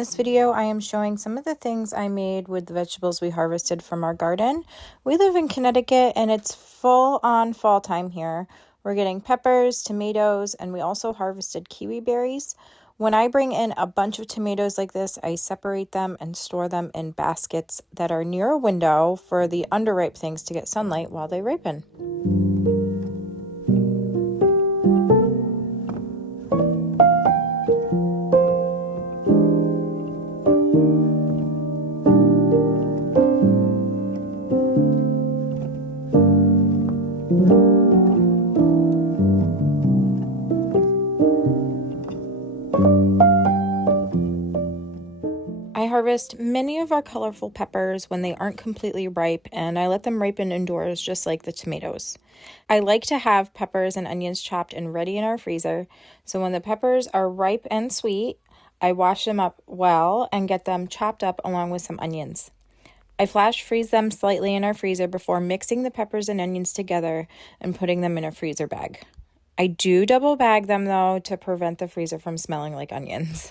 In this video, I am showing some of the things I made with the vegetables we harvested from our garden. We live in Connecticut and it's full on fall time here. We're getting peppers, tomatoes, and we also harvested kiwi berries. When I bring in a bunch of tomatoes like this, I separate them and store them in baskets that are near a window for the underripe things to get sunlight while they ripen. I harvest many of our colorful peppers when they aren't completely ripe, and I let them ripen indoors just like the tomatoes. I like to have peppers and onions chopped and ready in our freezer, so when the peppers are ripe and sweet, I wash them up well and get them chopped up along with some onions. I flash freeze them slightly in our freezer before mixing the peppers and onions together and putting them in a freezer bag. I do double bag them though to prevent the freezer from smelling like onions.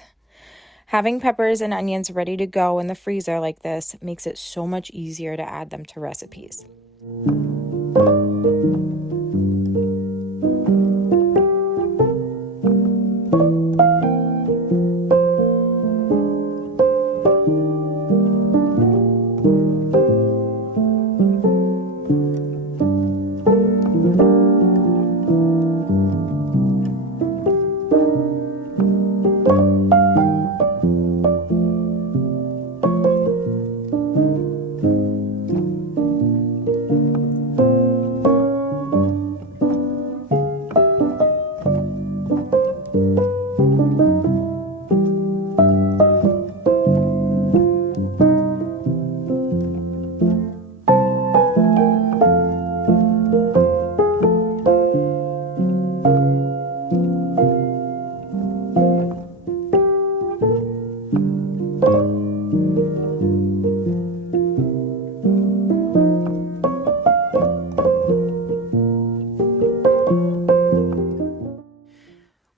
Having peppers and onions ready to go in the freezer like this makes it so much easier to add them to recipes.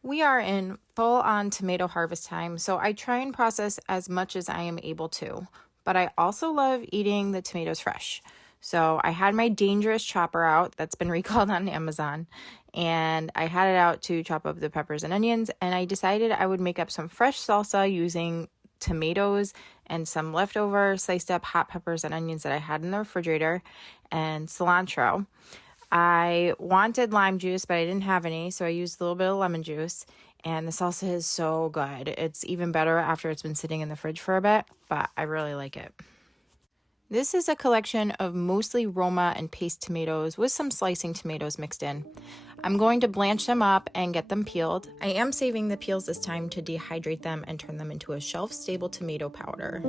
We are in full-on tomato harvest time, so I try and process as much as I am able to, but I also love eating the tomatoes fresh. So I had my dangerous chopper out that's been recalled on Amazon, and I had it out to chop up the peppers and onions, and I decided I would make up some fresh salsa using tomatoes and some leftover sliced up hot peppers and onions that I had in the refrigerator and cilantro. I wanted lime juice, but I didn't have any, so I used a little bit of lemon juice, and the salsa is so good. It's even better after it's been sitting in the fridge for a bit, but I really like it. This is a collection of mostly Roma and paste tomatoes with some slicing tomatoes mixed in. I'm going to blanch them up and get them peeled. I am saving the peels this time to dehydrate them and turn them into a shelf-stable tomato powder.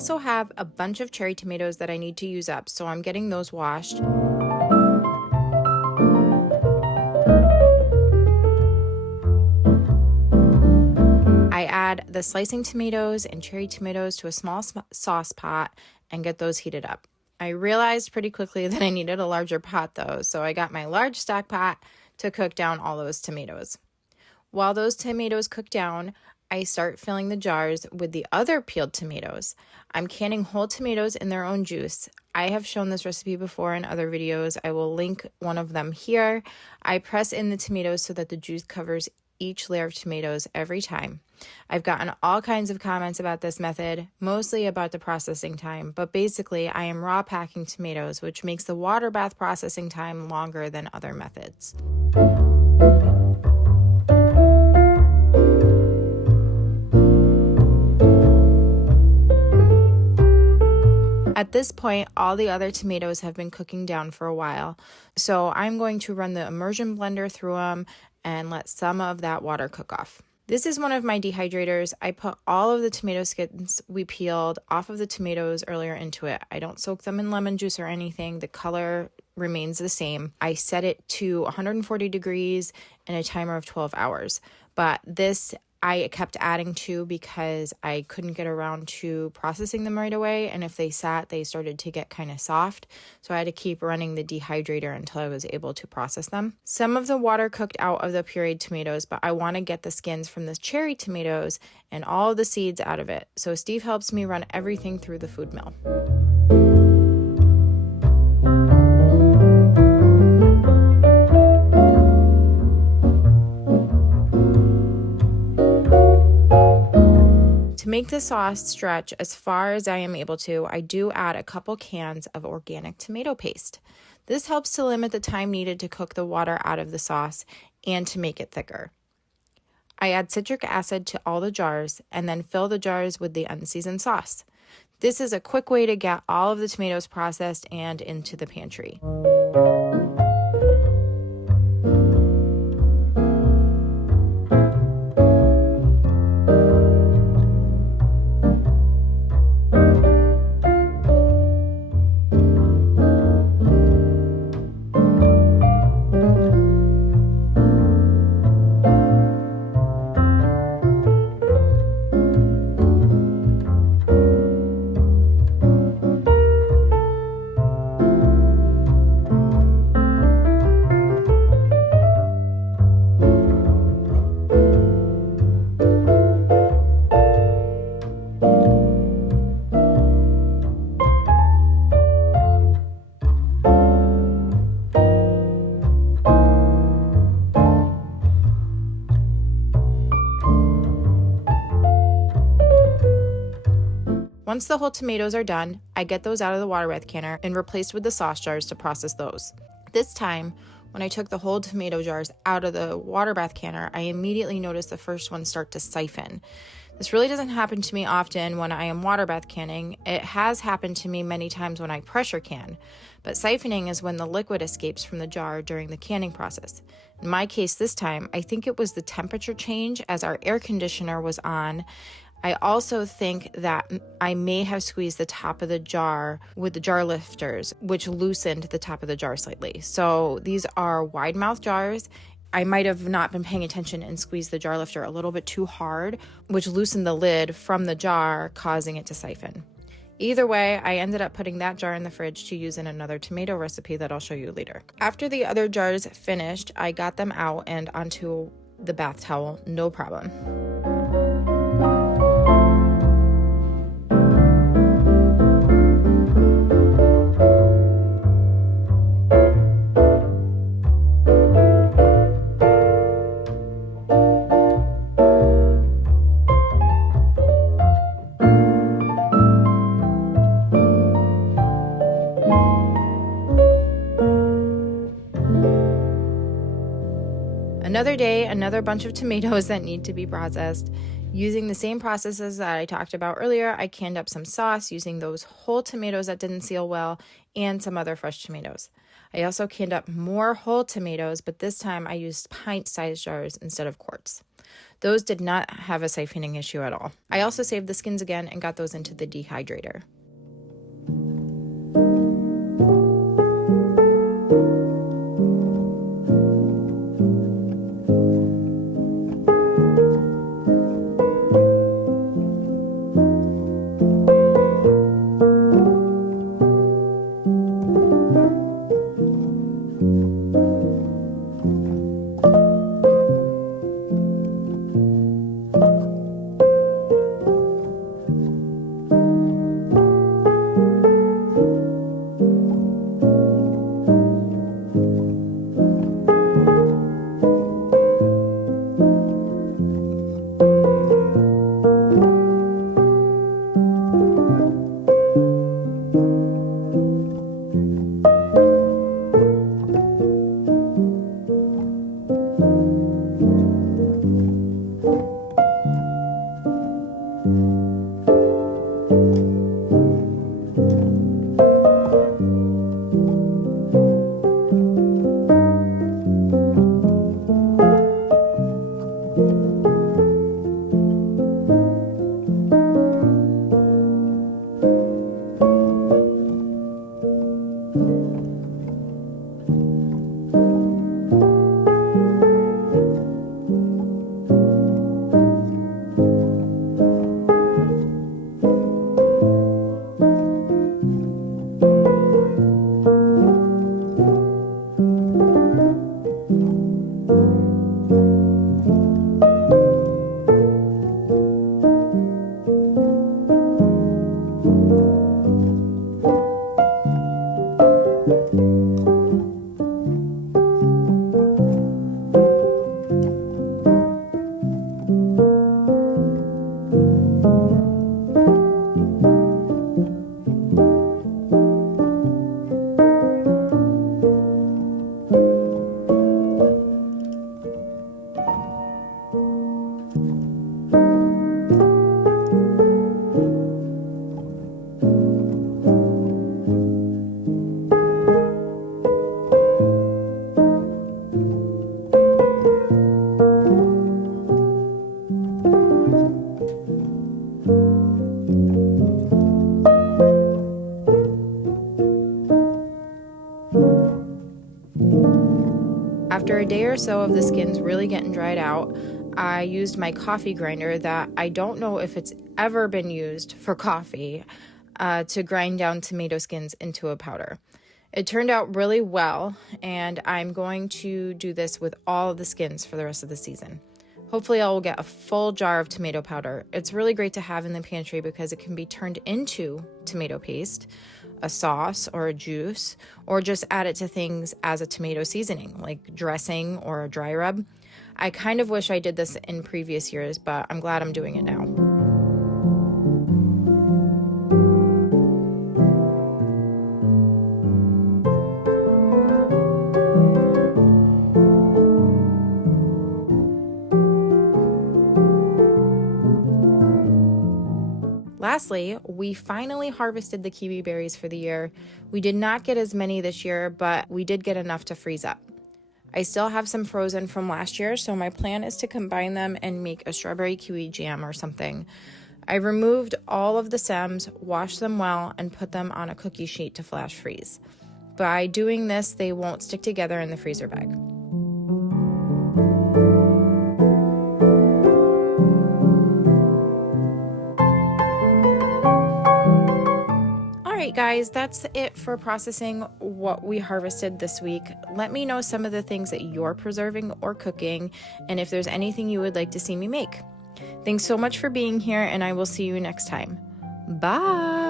also have a bunch of cherry tomatoes that I need to use up, so I'm getting those washed. I add the slicing tomatoes and cherry tomatoes to a small sauce pot and get those heated up. I realized pretty quickly that I needed a larger pot though, so I got my large stock pot to cook down all those tomatoes. While those tomatoes cook down, I start filling the jars with the other peeled tomatoes. I'm canning whole tomatoes in their own juice. I have shown this recipe before in other videos. I will link one of them here. I press in the tomatoes so that the juice covers each layer of tomatoes every time. I've gotten all kinds of comments about this method, mostly about the processing time, but basically I am raw packing tomatoes, which makes the water bath processing time longer than other methods. At this point, all the other tomatoes have been cooking down for a while, so I'm going to run the immersion blender through them and let some of that water cook off. This is one of my dehydrators. I put all of the tomato skins we peeled off of the tomatoes earlier into it. I don't soak them in lemon juice or anything. The color remains the same. I set it to 140 degrees and a timer of 12 hours. But this I kept adding to because I couldn't get around to processing them right away. And if they sat, they started to get kind of soft. So I had to keep running the dehydrator until I was able to process them. Some of the water cooked out of the pureed tomatoes, but I want to get the skins from the cherry tomatoes and all the seeds out of it. So Steve helps me run everything through the food mill. To make the sauce stretch as far as I am able to, I do add a couple cans of organic tomato paste. This helps to limit the time needed to cook the water out of the sauce and to make it thicker. I add citric acid to all the jars and then fill the jars with the unseasoned sauce. This is a quick way to get all of the tomatoes processed and into the pantry. Once the whole tomatoes are done, I get those out of the water bath canner and replaced with the sauce jars to process those. This time, when I took the whole tomato jars out of the water bath canner, I immediately noticed the first one start to siphon. This really doesn't happen to me often when I am water bath canning. It has happened to me many times when I pressure can, but siphoning is when the liquid escapes from the jar during the canning process. In my case this time, I think it was the temperature change as our air conditioner was on. I also think that I may have squeezed the top of the jar with the jar lifters, which loosened the top of the jar slightly. So these are wide mouth jars. I might have not been paying attention and squeezed the jar lifter a little bit too hard, which loosened the lid from the jar, causing it to siphon. Either way, I ended up putting that jar in the fridge to use in another tomato recipe that I'll show you later. After the other jars finished, I got them out and onto the bath towel, no problem. Another day, another bunch of tomatoes that need to be processed. Using the same processes that I talked about earlier, I canned up some sauce using those whole tomatoes that didn't seal well and some other fresh tomatoes. I also canned up more whole tomatoes, but this time I used pint-sized jars instead of quarts. Those did not have a siphoning issue at all. I also saved the skins again and got those into the dehydrator. so of the skin's really getting dried out, I used my coffee grinder that I don't know if it's ever been used for coffee to grind down tomato skins into a powder. It turned out really well, and I'm going to do this with all of the skins for the rest of the season. Hopefully I will get a full jar of tomato powder. It's really great to have in the pantry because it can be turned into tomato paste, a sauce or a juice, or just add it to things as a tomato seasoning, like dressing or a dry rub. I kind of wish I did this in previous years, but I'm glad I'm doing it now. Lastly, we finally harvested the kiwi berries for the year. We did not get as many this year, but we did get enough to freeze up. I still have some frozen from last year, so my plan is to combine them and make a strawberry kiwi jam or something. I removed all of the stems, washed them well, and put them on a cookie sheet to flash freeze. By doing this, they won't stick together in the freezer bag. Alright guys, that's it for processing what we harvested this week. Let me know some of the things that you're preserving or cooking, and if there's anything you would like to see me make. Thanks so much for being here, and I will see you next time. Bye!